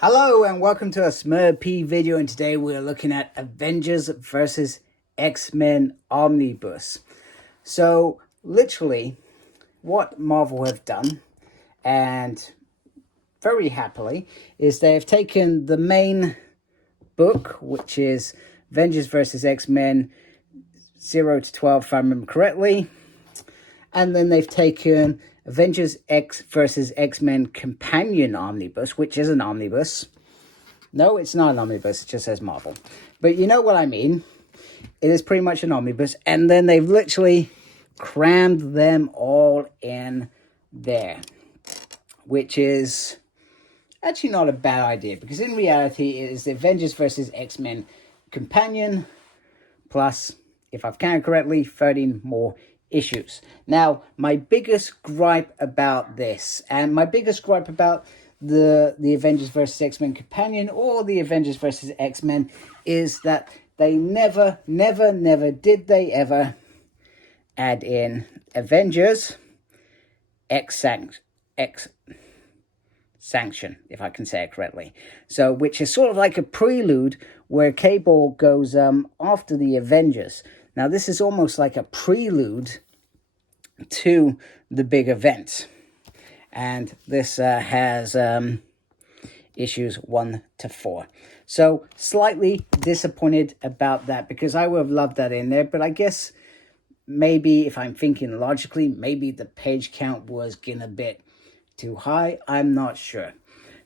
Hello and welcome to a Smurp video, and today we're looking at Avengers versus X-Men Omnibus. So literally what Marvel have done, and very happily, is they have taken the main book, which is Avengers versus X-Men 0 to 12 if I remember correctly, and then they've taken Avengers X versus X-Men Companion Omnibus, which is an omnibus. No, it's not an omnibus, it just says Marvel. But you know what I mean. It is pretty much an omnibus, and then they've literally crammed them all in there, which is actually not a bad idea, because in reality it is the Avengers versus X-Men Companion plus, if I've counted correctly, 13 more issues. Now, my biggest gripe about this, and my biggest gripe about the Avengers versus X-Men Companion or the Avengers versus X-Men, is that they never did they ever add in Avengers X Sanction, if I can say it correctly. So, which is sort of like a prelude where Cable goes after the Avengers. Now, this is almost like a prelude to the big event. And this has issues 1 to 4. So, slightly disappointed about that, because I would have loved that in there. But I guess maybe, if I'm thinking logically, maybe the page count was getting a bit too high. I'm not sure.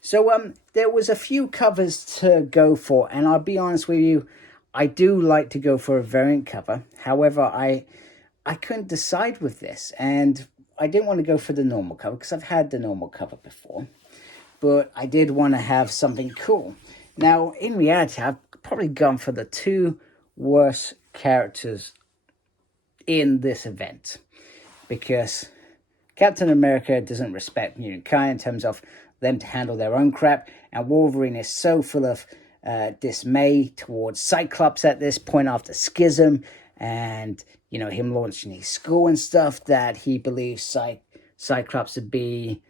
So, there was a few covers to go for. And I'll be honest with you, I do like to go for a variant cover. However, I couldn't decide with this, and I didn't want to go for the normal cover because I've had the normal cover before, but I did want to have something cool. Now, in reality, I've probably gone for the two worst characters in this event, because Captain America doesn't respect mankind in terms of them to handle their own crap, and Wolverine is so full of dismay towards Cyclops at this point after Schism, and you know, him launching his school and stuff, that he believes Cyclops to be,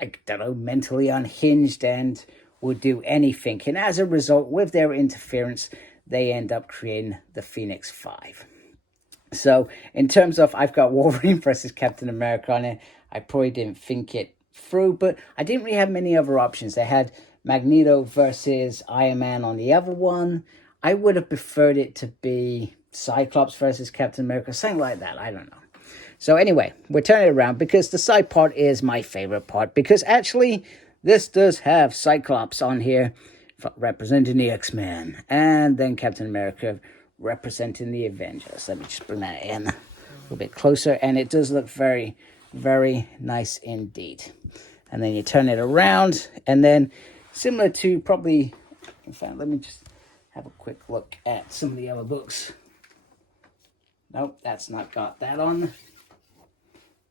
I don't know, mentally unhinged and would do anything. And as a result, with their interference, they end up creating the Phoenix Five. So in terms of, I've got Wolverine versus Captain America on it, I probably didn't think it through, but I didn't really have many other options. They had Magneto versus Iron Man on the other one. I would have preferred it to be Cyclops versus Captain America, something like that. I don't know. So anyway, we're turning it around, because the side part is my favorite part, because actually this does have Cyclops on here representing the X-Men, and then Captain America representing the Avengers. Let me just bring that in a little bit closer, and it does look very, very nice indeed. And then you turn it around, and then similar to probably, in fact, let me just have a quick look at some of the other books. Nope, that's not got that on.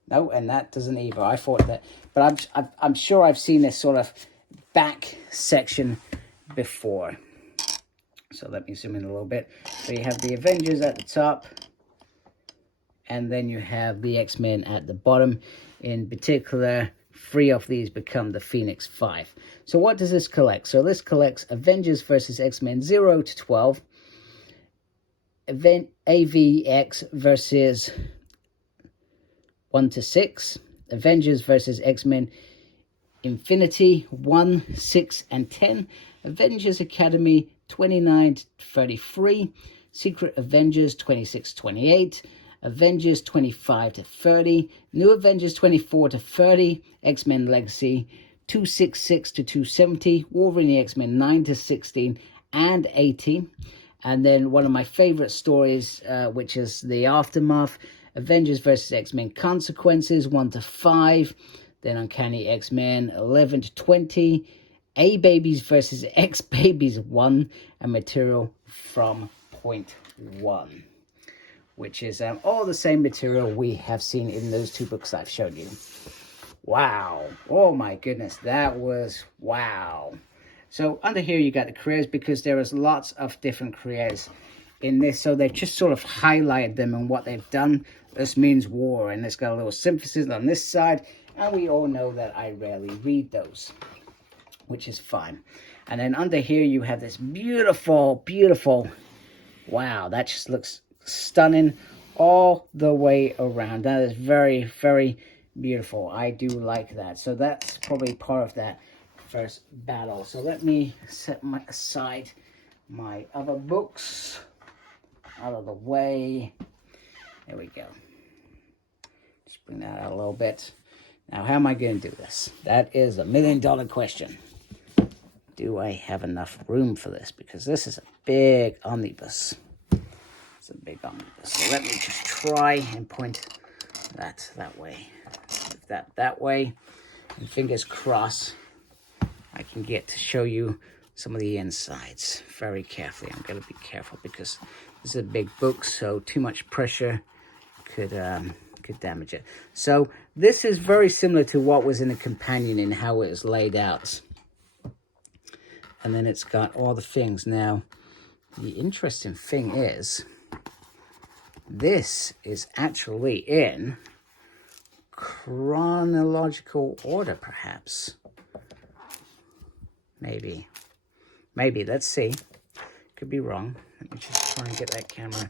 No, and that doesn't either. I thought that, but I'm sure I've seen this sort of back section before. So let me zoom in a little bit. So you have the Avengers at the top, and then you have the X-Men at the bottom. In particular, 3 of these become the Phoenix Five. So what does this collect? So this collects Avengers versus X-Men 0 to 12, AVX versus 1 to 6, Avengers versus X-Men Infinity 1, 6, and 10, Avengers Academy 29 to 33, Secret Avengers 26 to 28, Avengers 25 to 30, New Avengers 24 to 30, X-Men Legacy 266 to 270, Wolverine X-Men 9 to 16 and 18. And then one of my favorite stories, which is the Aftermath, Avengers vs. X-Men Consequences 1 to 5, then Uncanny X-Men 11 to 20, A-Babies vs. X-Babies 1, and material from Point 1, which is all the same material we have seen in those 2 books I've shown you. Wow. Oh my goodness, that was wow. So under here you got the careers, because there is lots of different careers in this. So they've just sort of highlighted them and what they've done. This means war, and it's got a little synthesis on this side. And we all know that I rarely read those, which is fine. And then under here you have this beautiful, beautiful, wow, that just looks stunning all the way around. That is very, very beautiful. I do like that. So that's probably part of that first battle. So let me set aside my other books out of the way. There we go. Just bring that out a little bit. Now, how am I going to do this? That is $1 million question. Do I have enough room for this? Because this is a big omnibus. It's a big omnibus. So let me just try and point that way. That way. And fingers crossed, I can get to show you some of the insides very carefully. I'm going to be careful because this is a big book, so too much pressure could damage it. So this is very similar to what was in the companion in how it is laid out. And then it's got all the things. Now, the interesting thing is, this is actually in chronological order, perhaps. Maybe. Let's see. Could be wrong. Let me just try and get that camera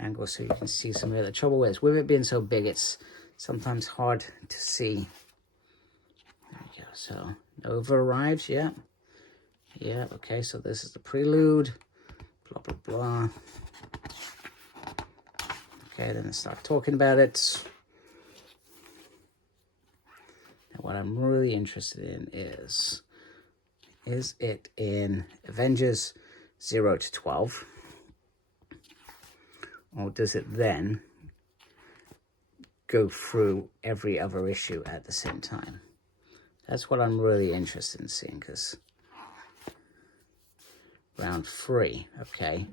angle so you can see some of it. The trouble is, with it being so big, it's sometimes hard to see. There we go. So, Nova arrives, yeah. Yeah, okay, so this is the prelude. Blah, blah, blah. Okay, then I start talking about it. Now, what I'm really interested in is it in Avengers 0 to 12? Or does it then go through every other issue at the same time? That's what I'm really interested in seeing, because round 3, okay.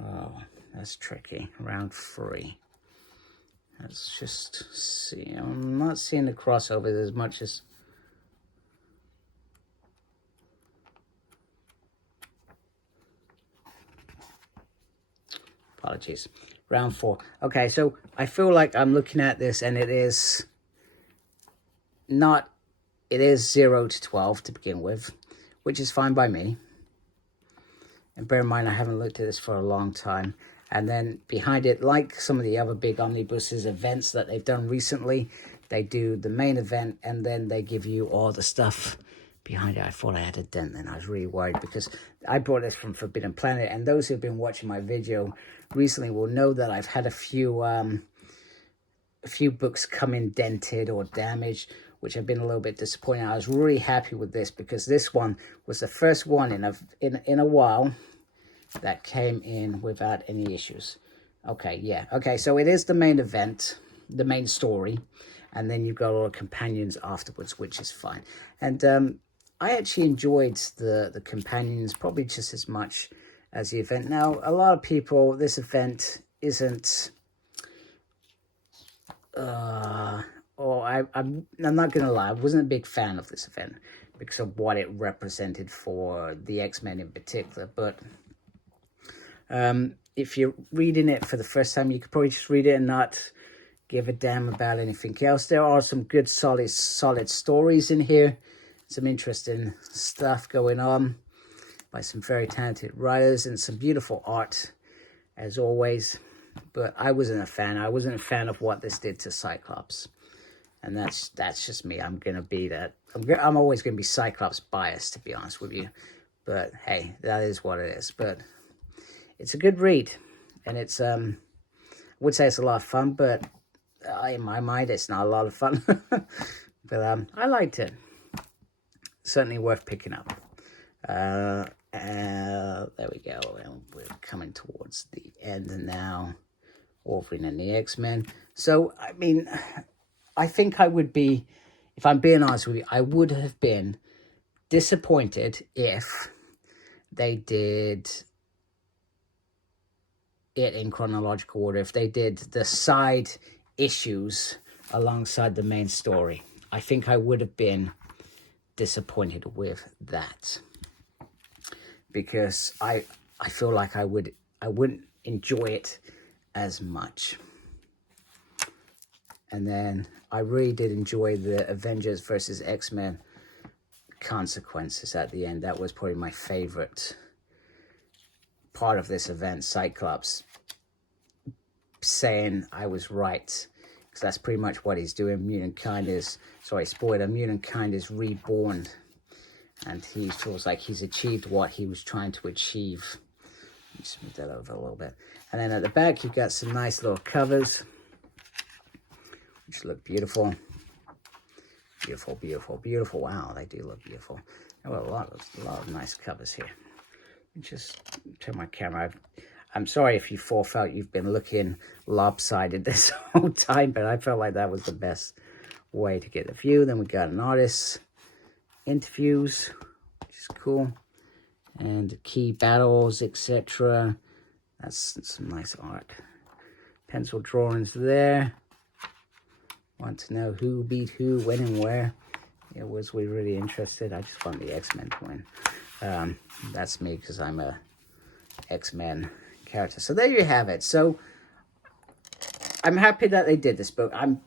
Oh, that's tricky. Round 3. Let's just see. I'm not seeing the crossovers as much as... Apologies. Round 4. Okay, so I feel like I'm looking at this and it is not... It is 0 to 12 to begin with, which is fine by me. And bear in mind, I haven't looked at this for a long time. And then behind it, like some of the other big omnibuses events that they've done recently, they do the main event and then they give you all the stuff behind it. I thought I had a dent then. I was really worried because I brought this from Forbidden Planet. And those who've been watching my video recently will know that I've had a few books come in dented or damaged, which have been a little bit disappointing. I was really happy with this because this one was the first one in a while that came in without any issues. Okay, yeah. Okay, so it is the main event, the main story, and then you've got all the companions afterwards, which is fine. And I actually enjoyed the companions probably just as much as the event. Now, a lot of people, this event isn't... I'm not going to lie, I wasn't a big fan of this event because of what it represented for the X-Men in particular, but... if you're reading it for the first time, you could probably just read it and not give a damn about anything else. There are some good, solid stories in here. Some interesting stuff going on by some very talented writers and some beautiful art, as always. But I wasn't a fan. I wasn't a fan of what this did to Cyclops. And that's just me. I'm going to be that. I'm always going to be Cyclops biased, to be honest with you. But, hey, that is what it is. But... it's a good read, and it's, I would say it's a lot of fun, but in my mind, it's not a lot of fun. But I liked it. Certainly worth picking up. There we go, and we're coming towards the end now. Wolverine and the X-Men. So, I mean, I think I would be, if I'm being honest with you, I would have been disappointed if they did... it in chronological order, if they did the side issues alongside the main story. I think I would have been disappointed with that, because I feel like I wouldn't enjoy it as much. And then I really did enjoy the Avengers versus X-Men consequences at the end. That was probably my favorite part of this event, Cyclops saying I was right, because that's pretty much what he's doing. Mutant-kind is, sorry, spoiler, mutant-kind is reborn, and he feels like he's achieved what he was trying to achieve. Just move that over a little bit. And then at the back, you've got some nice little covers, which look beautiful. Beautiful, beautiful, beautiful. Wow, they do look beautiful. Oh, a lot of nice covers here. Just turn my camera. I'm sorry if you felt you've been looking lopsided this whole time, but I felt like that was the best way to get the view. Then we got an artist interviews, which is cool, and key battles, etc. That's some nice art. Pencil drawings there. Want to know who beat who, when, and where. Yeah, was we really interested? I just want the X-Men to win. That's me, because I'm a X-Men character. So there you have it. So I'm happy that they did this book. I'm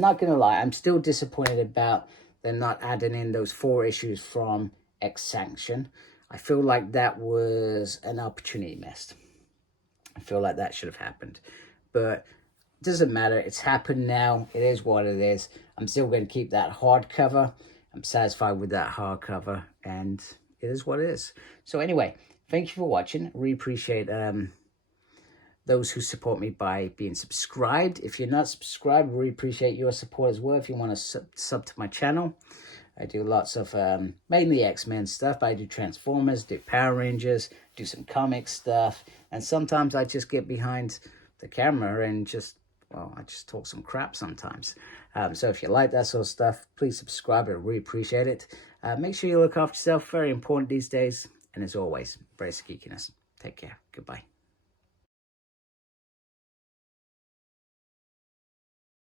not gonna lie, I'm still disappointed about them not adding in those 4 issues from X-Sanction. I feel like that was an opportunity missed. I feel like that should have happened, but it doesn't matter. It's happened now. It is what it is. I'm still going to keep that hardcover. I'm satisfied with that hardcover, and it is what it is. So anyway, thank you for watching. Really appreciate those who support me by being subscribed. If you're not subscribed, really appreciate your support as well. If you want to sub to my channel, I do lots of mainly X-Men stuff, but I do Transformers, do Power Rangers, do some comic stuff, and sometimes I just get behind the camera and just, well, I just talk some crap sometimes. So if you like that sort of stuff, please subscribe. I really appreciate it. Make sure you look after yourself. Very important these days. And as always, embrace geekiness. Take care. Goodbye.